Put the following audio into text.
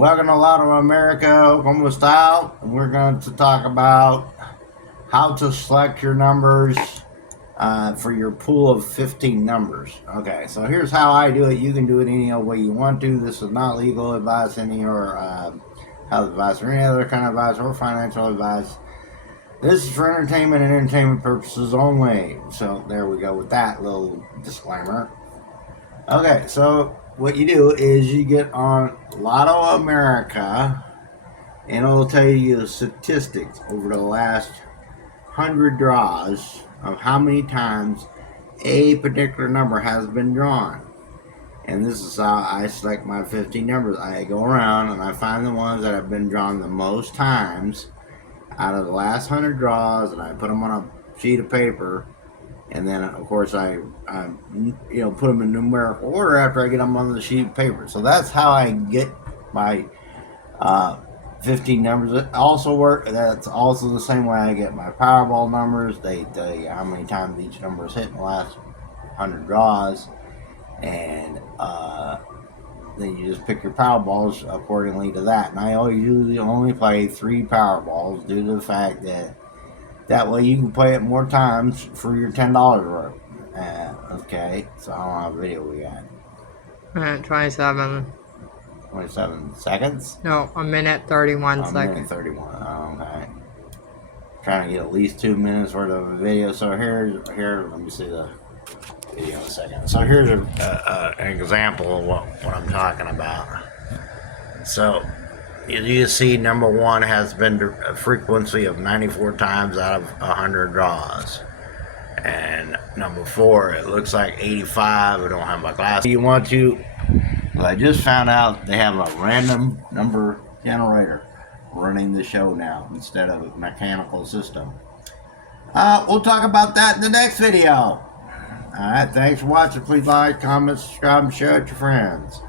Welcome to Lotto America Oklahoma style. We're going to talk about how to select your numbers for your pool of 15 numbers. Okay, so here's how I do it. You can do it any way you want to. This is not legal advice, health advice, or any other kind of advice, or financial advice. This is for entertainment and entertainment purposes only. So there we go with that little disclaimer. Okay, so what you do is you get on Lotto America, and it'll tell you the statistics over the last 100 draws of how many times a particular number has been drawn. And this is how I select my 15 numbers. I go around and I find the ones that have been drawn the most times out of the last 100 draws, and I put them on a sheet of paper, and then of course I put them in numerical order after I get them on the sheet of paper. So that's how I get my 15 numbers. It also that's also the same way I get my Powerball numbers. They tell you how many times each number is hit in the last 100 draws, and then you just pick your Powerballs accordingly to that. And I usually only play 3 Powerballs due to the fact that way you can play it more times for your $10 worth. Okay, so how long video we got? 27. 27 seconds? No, a minute 31 seconds. Minute 31. Oh, okay. Trying to get at least 2 minutes worth of a video. So here, let me see the video in a second. So here's an example of what I'm talking about. So you see number 1 has been a frequency of 94 times out of 100 draws. And number 4, it looks like 85. I don't have my glasses. You want to, well, I just found out they have a random number generator running the show now instead of a mechanical system. We'll talk about that in the next video. Alright, thanks for watching. Please like, comment, subscribe, and share it with your friends.